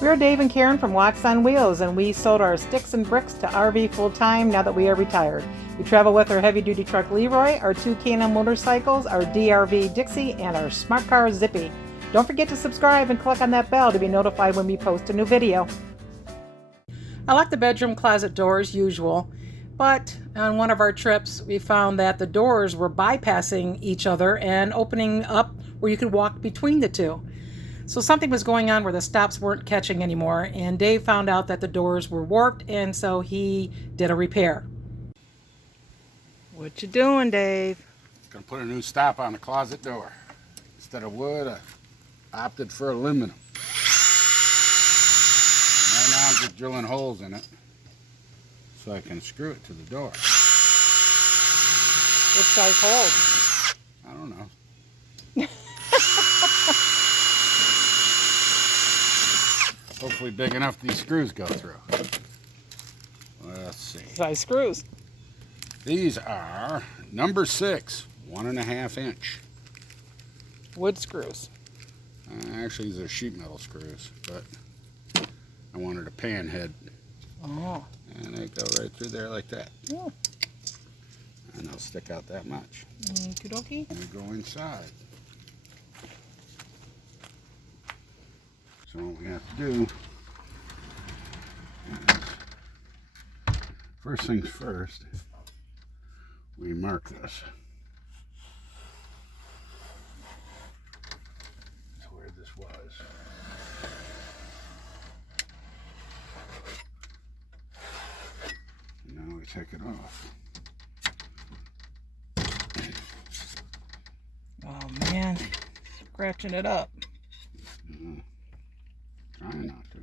We're Dave and Karen from Wax on Wheels, and we sold our sticks and bricks to RV full time now that we are retired. We travel with our heavy duty truck Leroy, our two Can-Am motorcycles, our DRV Dixie, and our smart car Zippy. Don't forget to subscribe and click on that bell to be notified when we post a new video. I locked the bedroom closet door as usual, but on one of our trips we found that the doors were bypassing each other and opening up where you could walk between the two. So something was going on where the stops weren't catching anymore, and Dave found out that the doors were warped, and so he did a repair. What you doing, Dave? Gonna put a new stop on the closet door. Instead of wood, I opted for aluminum. Right now I'm just drilling holes in it so I can screw it to the door. What size holes? I don't know. Hopefully big enough these screws go through. Let's see. Size screws. These are number 6, 1.5 inch. Wood screws. Actually, these are sheet metal screws, but I wanted a pan head. Oh. And they go right through there like that. Yeah. And they'll stick out that much. Okie dokie. And we go inside. So what we have to do is, first things first, we mark this. That's where this was. And now we take it off. Oh man, scratching it up. Trying not to.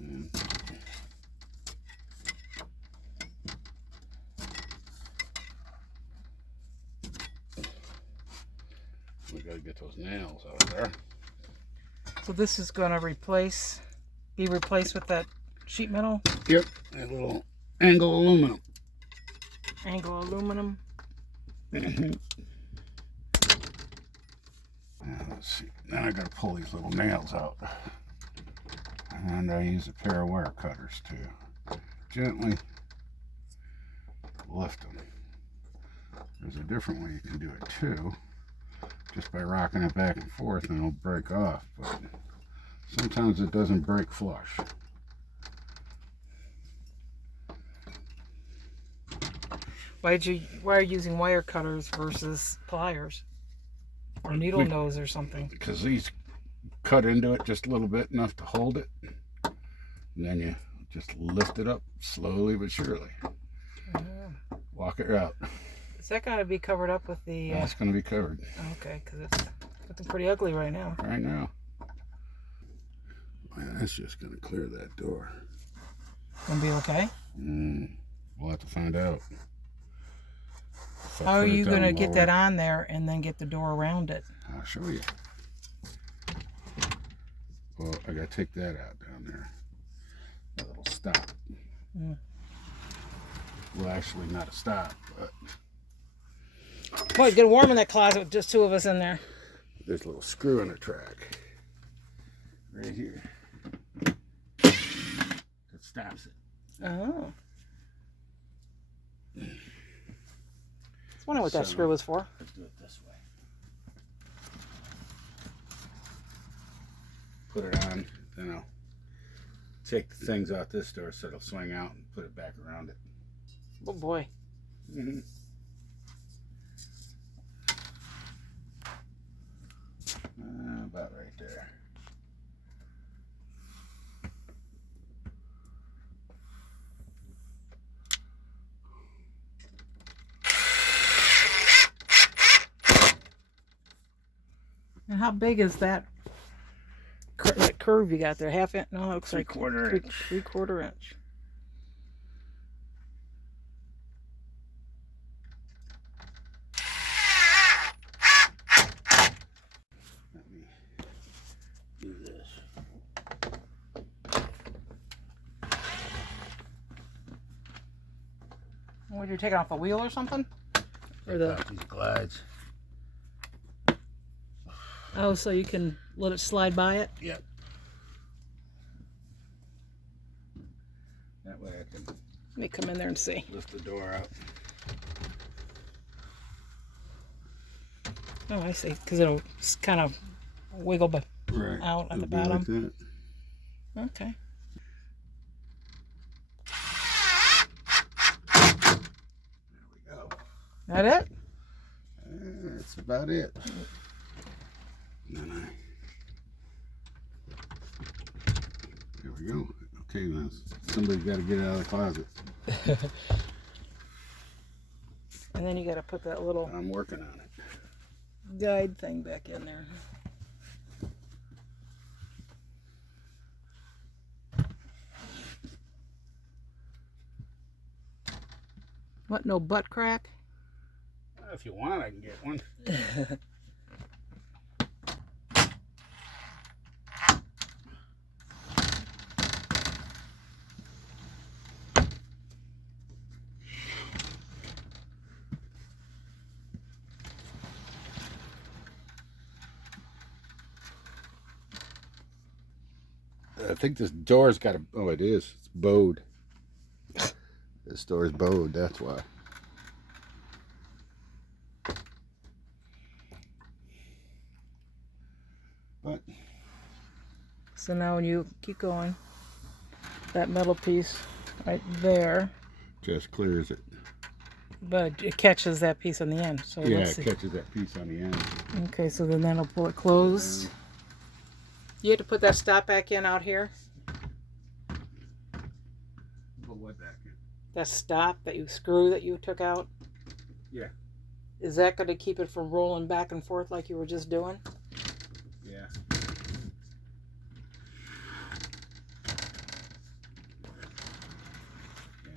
And we gotta get those nails out of there. So this is going to be replaced with that sheet metal? Yep, that little angle aluminum. Angle aluminum. Let's see. Then I gotta pull these little nails out. And I use a pair of wire cutters to gently lift them. There's a different way you can do it too. Just by rocking it back and forth and it'll break off. But sometimes it doesn't break flush. Why are you using wire cutters versus pliers? Or needle nose or something? Because these cut into it just a little bit, enough to hold it. And then you just lift it up slowly but surely. Walk it out. Is that going to be covered up with the... It's going to be covered. Okay, because it's looking pretty ugly right now. Right now. Man, that's just going to clear that door. Gonna be okay? We'll have to find out. How are you going to get that on there and then get the door around it? I'll show you. Well, I got to take that out down there. That little stop. Well, actually not a stop, but... Boy, it's getting warm in that closet with just two of us in there. There's a little screw in the track. Right here. That stops it. Oh. I was wondering what that screw was for. Let's do it this way. Put it on, then I'll take the things out this door so it'll swing out and put it back around it. Oh boy. About right there. And how big is that curve you got there? Half inch? No, it looks like 3/4 inch. 3/4 inch. Let me do this. What, you're taking off a wheel or something? Or Take out these glides. Oh, so you can let it slide by it? Yep. That way I can Let me come in there and see. lift the door out. Oh, I see. Because it'll kind of wiggle Right. out at It'll the be bottom. like that. Okay. There we go. That it? That's about it. And then there we go. Okay, now somebody's got to get it out of the closet. And then you got to put that little I'm working on it. guide thing back in there. What, no butt crack? If you want, I can get one. I think this door's got a. Oh, it is. It's bowed. This door's bowed. That's why. But So now when you keep going, that metal piece right there, just clears it. but it catches that piece on the end. So Yeah, let's it see. catches that piece on the end. Okay, so then that'll pull it closed. You have to put that stop back in out here. Put what back in? That stop that you screw that you took out. Yeah. Is that going to keep it from rolling back and forth like you were just doing? Yeah.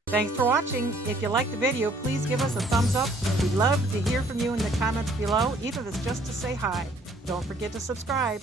Thanks for watching. If you liked the video, please give us a thumbs up. We'd love to hear from you in the comments below, even if it's just to say hi. Don't forget to subscribe.